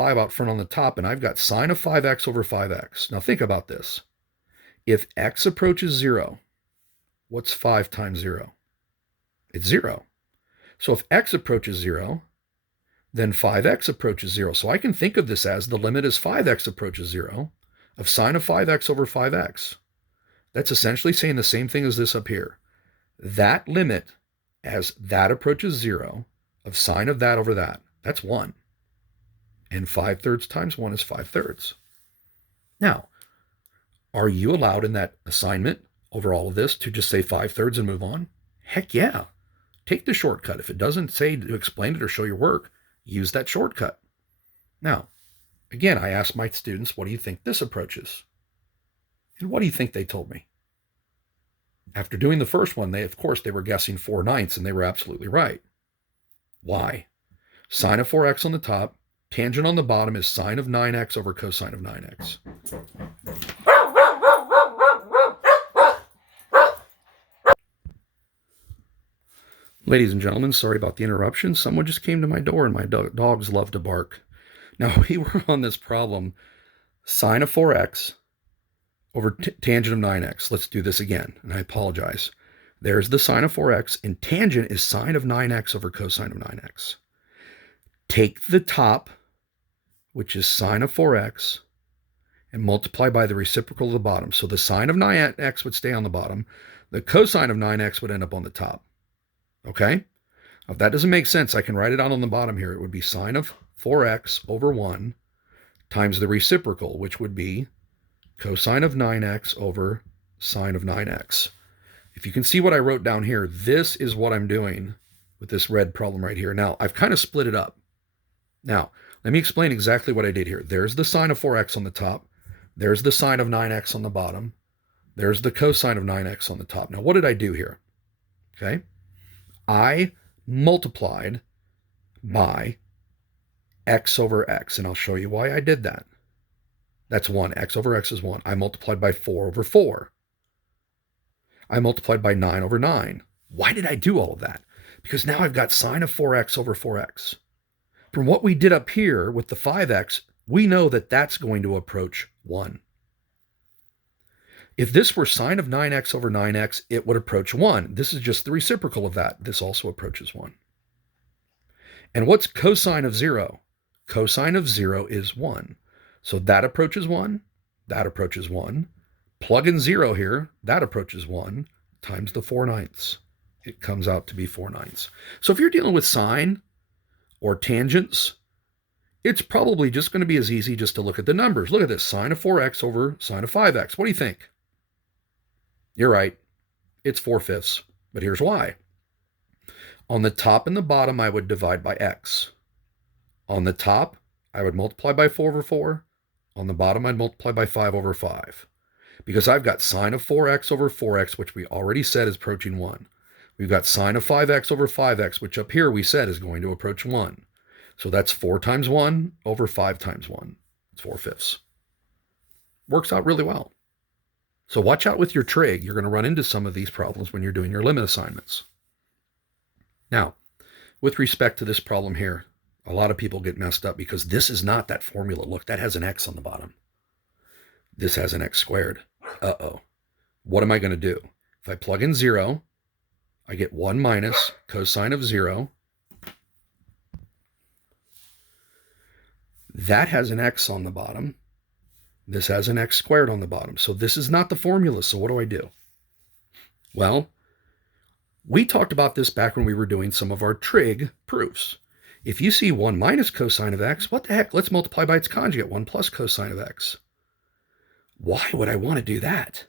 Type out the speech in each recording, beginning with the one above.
5 out front on the top, and I've got sine of 5x over 5x. Now think about this. If x approaches 0, what's 5 times 0? It's 0. So if x approaches 0, then 5x approaches 0. So I can think of this as the limit as 5x approaches 0 of sine of 5x over 5x. That's essentially saying the same thing as this up here. That limit as that approaches 0 of sine of that over that, that's 1. And 5/3 times 1 is 5/3. Now, are you allowed in that assignment over all of this to just say 5/3 and move on? Heck yeah. Take the shortcut. If it doesn't say to explain it or show your work, use that shortcut. Now, again, I asked my students, what do you think this approaches? And what do you think they told me? After doing the first one, they were guessing 4/9, and they were absolutely right. Why? Sine of 4x on the top, tangent on the bottom is sine of 9x over cosine of 9x. Ladies and gentlemen, sorry about the interruption. Someone just came to my door, and my dogs love to bark. Now, we were on this problem, sine of 4x over tangent of 9x. Let's do this again, and I apologize. There's the sine of 4x, and tangent is sine of 9x over cosine of 9x. Take the top, which is sine of 4x, and multiply by the reciprocal of the bottom. So the sine of 9x would stay on the bottom. The cosine of 9x would end up on the top. Okay? Now, if that doesn't make sense, I can write it out on the bottom here. It would be sine of 4x over 1 times the reciprocal, which would be cosine of 9x over sine of 9x. If you can see what I wrote down here, this is what I'm doing with this red problem right here. Now, I've kind of split it up. Now, let me explain exactly what I did here. There's the sine of 4x on the top. There's the sine of 9x on the bottom. There's the cosine of 9x on the top. Now, what did I do here? Okay. I multiplied by x over x, and I'll show you why I did that. That's 1. X over x is 1. I multiplied by 4 over 4. I multiplied by 9 over 9. Why did I do all of that? Because now I've got sine of 4x over 4x. From what we did up here with the 5x, we know that that's going to approach 1. If this were sine of 9x over 9x, it would approach 1. This is just the reciprocal of that. This also approaches 1. And what's cosine of 0? Cosine of 0 is 1. So that approaches 1. That approaches 1. Plug in 0 here. That approaches 1 times the 4/9. It comes out to be 4/9. So if you're dealing with sine or tangents, it's probably just going to be as easy just to look at the numbers. Look at this, sine of 4x over sine of 5x. What do you think? You're right. It's 4/5. But here's why. On the top and the bottom, I would divide by x. On the top, I would multiply by 4 over 4. On the bottom, I'd multiply by 5 over 5. Because I've got sine of 4x over 4x, which we already said is approaching 1. We've got sine of 5x over 5x, which up here we said is going to approach 1. So that's 4 times 1 over 5 times 1. It's 4/5. Works out really well. So watch out with your trig. You're going to run into some of these problems when you're doing your limit assignments. Now, with respect to this problem here, a lot of people get messed up because this is not that formula. Look, that has an x on the bottom. This has an x squared. Uh-oh. What am I going to do? If I plug in 0, I get 1 minus cosine of 0. That has an x on the bottom. This has an x squared on the bottom. So this is not the formula. So what do? Well, we talked about this back when we were doing some of our trig proofs. If you see 1 minus cosine of x, what the heck? Let's multiply by its conjugate, 1 plus cosine of x. Why would I want to do that?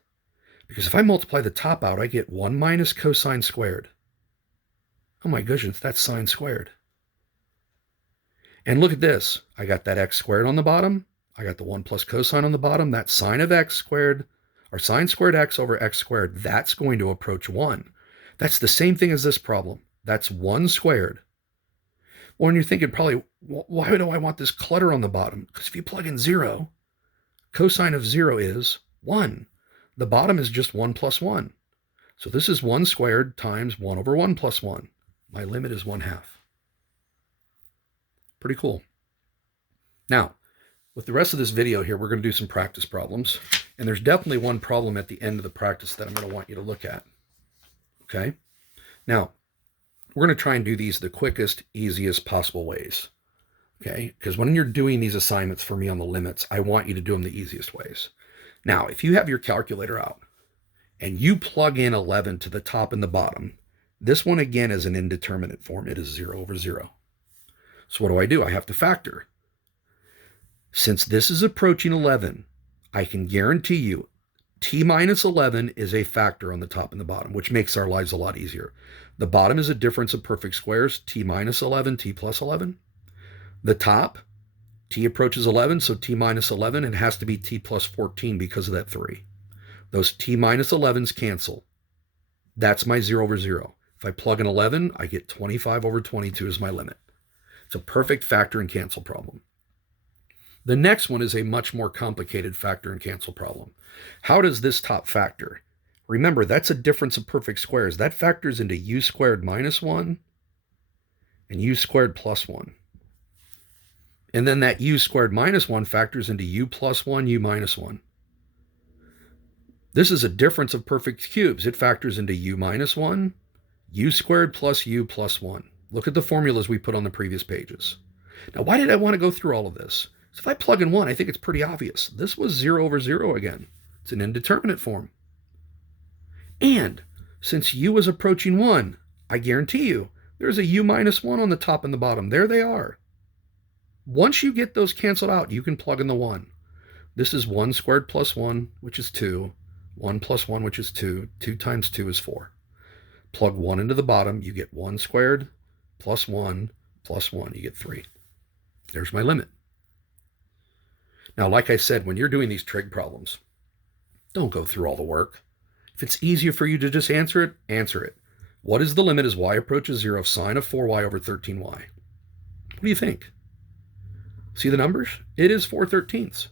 Because if I multiply the top out, I get 1 minus cosine squared. Oh my goodness, that's sine squared. And look at this. I got that x squared on the bottom. I got the 1 plus cosine on the bottom. That's sine of x squared, or sine squared x over x squared. That's going to approach 1. That's the same thing as this problem. That's 1 squared. Well, and you're thinking probably, why do I want this clutter on the bottom? Because if you plug in 0, cosine of 0 is 1. The bottom is just 1 plus 1. So this is 1 squared times 1 over 1 plus 1. My limit is 1/2. Pretty cool. Now, with the rest of this video here, we're going to do some practice problems. And there's definitely one problem at the end of the practice that I'm going to want you to look at. Okay? Now, we're going to try and do these the quickest, easiest possible ways. Okay? Because when you're doing these assignments for me on the limits, I want you to do them the easiest ways. Now, if you have your calculator out and you plug in 11 to the top and the bottom, this one again is an indeterminate form. It is 0 over 0. So what do? I have to factor. Since this is approaching 11, I can guarantee you t minus 11 is a factor on the top and the bottom, which makes our lives a lot easier. The bottom is a difference of perfect squares, t minus 11, t plus 11. The top, t approaches 11, so t minus 11, it has to be t plus 14 because of that 3. Those t minus 11s cancel. That's my 0 over 0. If I plug in 11, I get 25 over 22 as my limit. It's a perfect factor and cancel problem. The next one is a much more complicated factor and cancel problem. How does this top factor? Remember, that's a difference of perfect squares. That factors into u squared minus 1 and u squared plus 1. And then that u squared minus 1 factors into u plus 1, u minus 1. This is a difference of perfect cubes. It factors into u minus 1, u squared plus u plus 1. Look at the formulas we put on the previous pages. Now, why did I want to go through all of this? So if I plug in 1, I think it's pretty obvious. This was 0 over 0 again. It's an indeterminate form. And since u is approaching 1, I guarantee you there's a u minus 1 on the top and the bottom. There they are. Once you get those canceled out, you can plug in the 1. This is 1 squared plus 1, which is 2. 1 plus 1, which is 2. 2 times 2 is 4. Plug 1 into the bottom, you get 1 squared plus 1 plus 1. You get 3. There's my limit. Now, like I said, when you're doing these trig problems, don't go through all the work. If it's easier for you to just answer it, answer it. What is the limit as y approaches 0 of sine of 4y over 13y? What do you think? See the numbers? It is 4/13.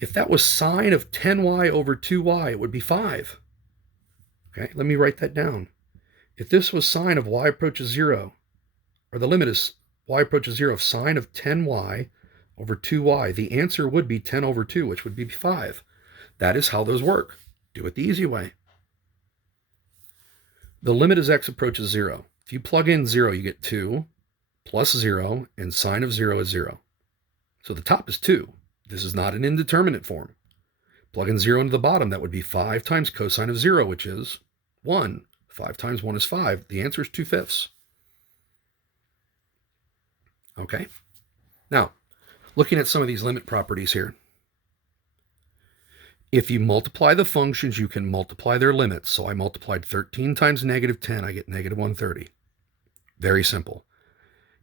If that was sine of 10y over 2y, it would be 5. Okay, let me write that down. If this was sine of y approaches 0, or the limit is y approaches 0 of sine of 10y over 2y, the answer would be 10 over 2, which would be 5. That is how those work. Do it the easy way. The limit as x approaches 0. If you plug in 0, you get 2 plus 0, and sine of 0 is 0. So the top is 2. This is not an indeterminate form. Plug in 0 into the bottom, that would be 5 times cosine of 0, which is 1. 5 times 1 is 5. The answer is 2/5. Okay? Now, looking at some of these limit properties here. If you multiply the functions, you can multiply their limits. So I multiplied 13 times negative 10, I get negative 130. Very simple.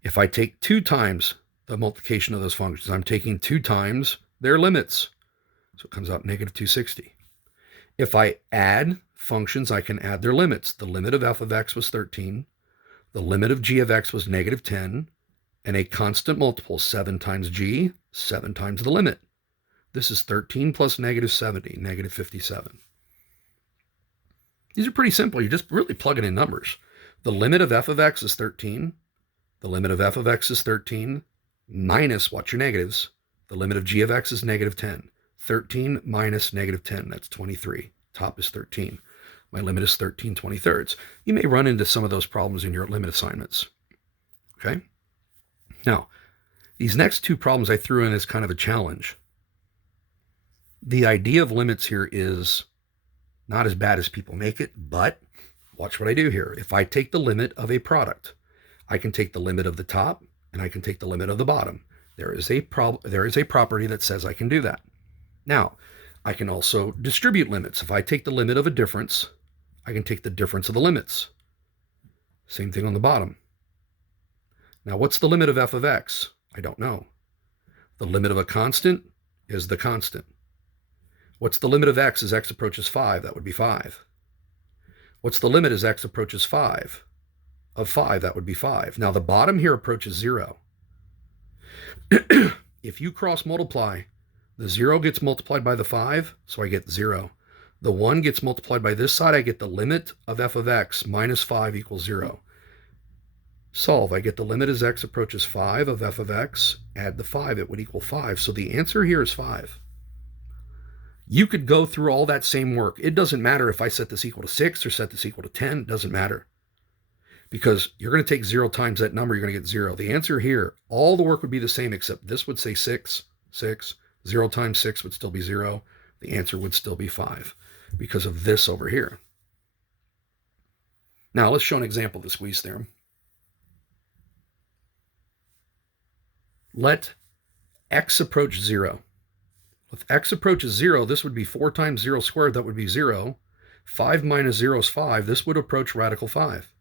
If I take 2 times the multiplication of those functions, I'm taking 2 times their limits. So it comes out negative 260. If I add functions, I can add their limits. The limit of f of x was 13. The limit of g of x was negative 10. And a constant multiple, 7 times g, 7 times the limit. This is 13 plus negative 70, negative 57. These are pretty simple. You're just really plugging in numbers. The limit of f of x is 13. The limit of f of x is 13 minus, watch your negatives, the limit of g of x is negative 10. 13 minus negative 10, that's 23. Top is 13. My limit is 13/23. You may run into some of those problems in your limit assignments. Okay? Now, these next 2 problems I threw in as kind of a challenge. The idea of limits here is not as bad as people make it, but watch what I do here. If I take the limit of a product, I can take the limit of the top and I can take the limit of the bottom. There is a property that says I can do that. Now, I can also distribute limits. If I take the limit of a difference, I can take the difference of the limits. Same thing on the bottom. Now, what's the limit of f of x? I don't know. The limit of a constant is the constant. What's the limit of x as x approaches 5? That would be 5. What's the limit as x approaches 5? Of 5, that would be 5. Now, the bottom here approaches 0. If you cross multiply, the 0 gets multiplied by the 5, so I get 0. The 1 gets multiplied by this side, I get the limit of f of x minus 5 equals 0. Solve. I get the limit as x approaches 5 of f of x. Add the 5. It would equal 5. So the answer here is 5. You could go through all that same work. It doesn't matter if I set this equal to 6 or set this equal to 10. It doesn't matter. Because you're going to take 0 times that number, you're going to get 0. The answer here, all the work would be the same, except this would say 6, 6. 0 times 6 would still be 0. The answer would still be 5 because of this over here. Now, let's show an example of the squeeze theorem. Let x approach 0. If x approaches 0, this would be 4 times 0 squared. That would be 0. 5 minus 0 is 5. This would approach radical 5.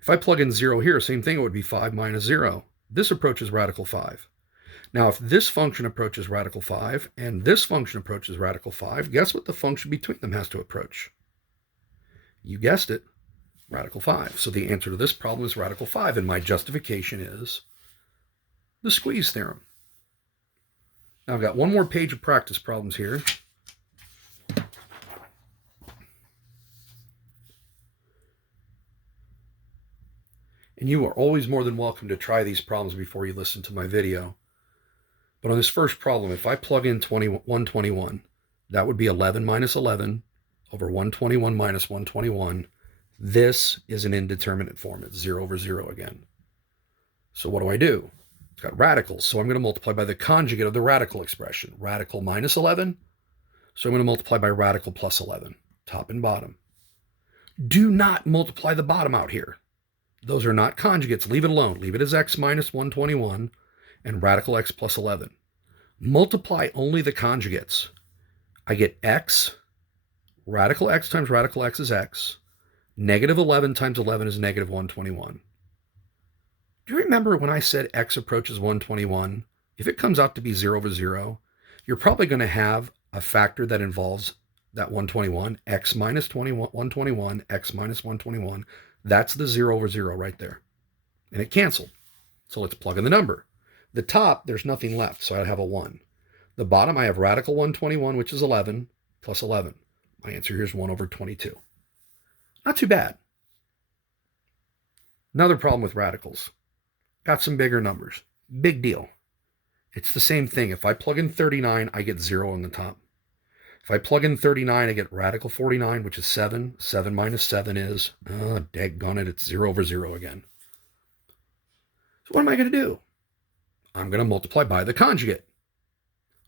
If I plug in 0 here, same thing, it would be 5 minus 0. This approaches radical 5. Now, if this function approaches radical 5 and this function approaches radical 5, guess what the function between them has to approach? You guessed it, radical 5. So the answer to this problem is radical 5, and my justification is the squeeze theorem. Now, I've got one more page of practice problems here. And you are always more than welcome to try these problems before you listen to my video. But on this first problem, if I plug in 121, that would be 11 minus 11 over 121 minus 121. This is an indeterminate form. It's 0 over 0 again. So what do? It's got radicals, so I'm going to multiply by the conjugate of the radical expression. Radical minus 11, so I'm going to multiply by radical plus 11, top and bottom. Do not multiply the bottom out here. Those are not conjugates. Leave it alone. Leave it as x minus 121 and radical x plus 11. Multiply only the conjugates. I get x, radical x times radical x is x. Negative 11 times 11 is negative 121. Do you remember when I said x approaches 121? If it comes out to be 0 over 0, you're probably going to have a factor that involves that 121, x minus 121, x minus 121. That's the 0 over 0 right there. And it canceled. So let's plug in the number. The top, there's nothing left, so I have a 1. The bottom, I have radical 121, which is 11, plus 11. My answer here is 1 over 22. Not too bad. Another problem with radicals. Got some bigger numbers. Big deal. It's the same thing. If I plug in 39, I get 0 on the top. If I plug in 39, I get radical 49, which is 7. 7 minus 7 is, daggone it, it's 0 over 0 again. So what am I going to do? I'm going to multiply by the conjugate.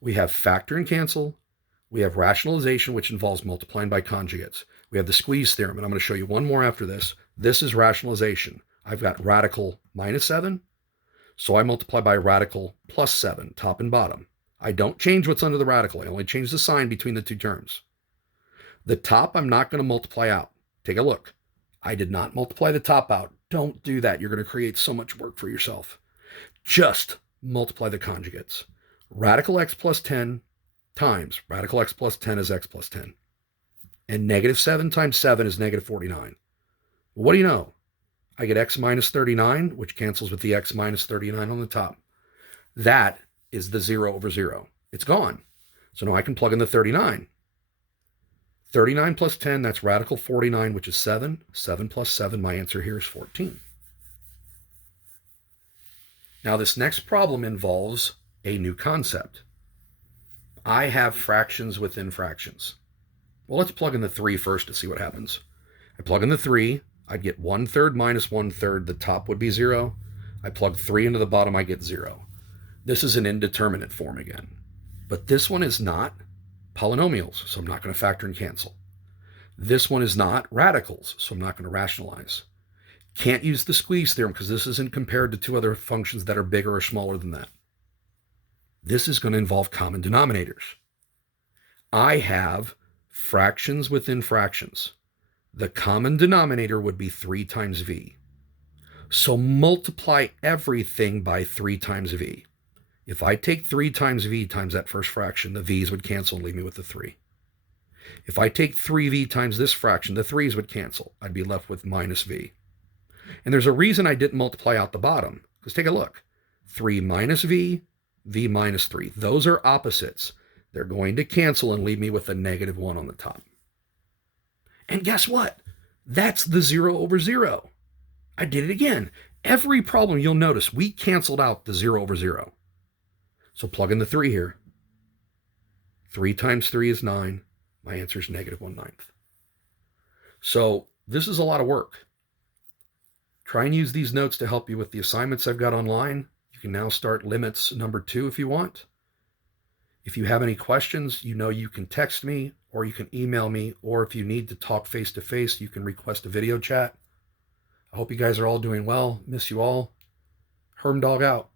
We have factor and cancel. We have rationalization, which involves multiplying by conjugates. We have the squeeze theorem, and I'm going to show you one more after this. This is rationalization. I've got radical minus 7, so I multiply by radical plus 7, top and bottom. I don't change what's under the radical. I only change the sign between the two terms. The top, I'm not going to multiply out. Take a look. I did not multiply the top out. Don't do that. You're going to create so much work for yourself. Just multiply the conjugates. Radical x plus 10 times radical x plus 10 is x plus 10. And negative 7 times 7 is negative 49. What do you know? I get x minus 39, which cancels with the x minus 39 on the top. That is the 0 over 0. It's gone. So now I can plug in the 39. 39 plus 10, that's radical 49, which is 7. 7 plus 7, my answer here is 14. Now this next problem involves a new concept. I have fractions within fractions. Well, let's plug in the 3 first to see what happens. I plug in the 3, I'd get 1/3 minus 1/3, the top would be 0. I plug 3 into the bottom, I get 0. This is an indeterminate form again. But this one is not polynomials, so I'm not going to factor and cancel. This one is not radicals, so I'm not going to rationalize. Can't use the squeeze theorem because this isn't compared to two other functions that are bigger or smaller than that. This is going to involve common denominators. I have fractions within fractions. The common denominator would be 3 times v. So multiply everything by 3 times v. If I take 3 times v times that first fraction, the v's would cancel and leave me with the 3. If I take 3v times this fraction, the 3's would cancel. I'd be left with minus v. And there's a reason I didn't multiply out the bottom, because take a look. 3 minus v, v minus 3. Those are opposites. They're going to cancel and leave me with a negative 1 on the top. And guess what? That's the 0 over 0. I did it again. Every problem, you'll notice, we canceled out the 0 over 0. So plug in the 3 here. 3 times 3 is 9. My answer is negative 1/9. So this is a lot of work. Try and use these notes to help you with the assignments I've got online. You can now start limits number 2 if you want. If you have any questions, you know you can text me or you can email me, or if you need to talk face-to-face, you can request a video chat. I hope you guys are all doing well. Miss you all. Herm Dog out.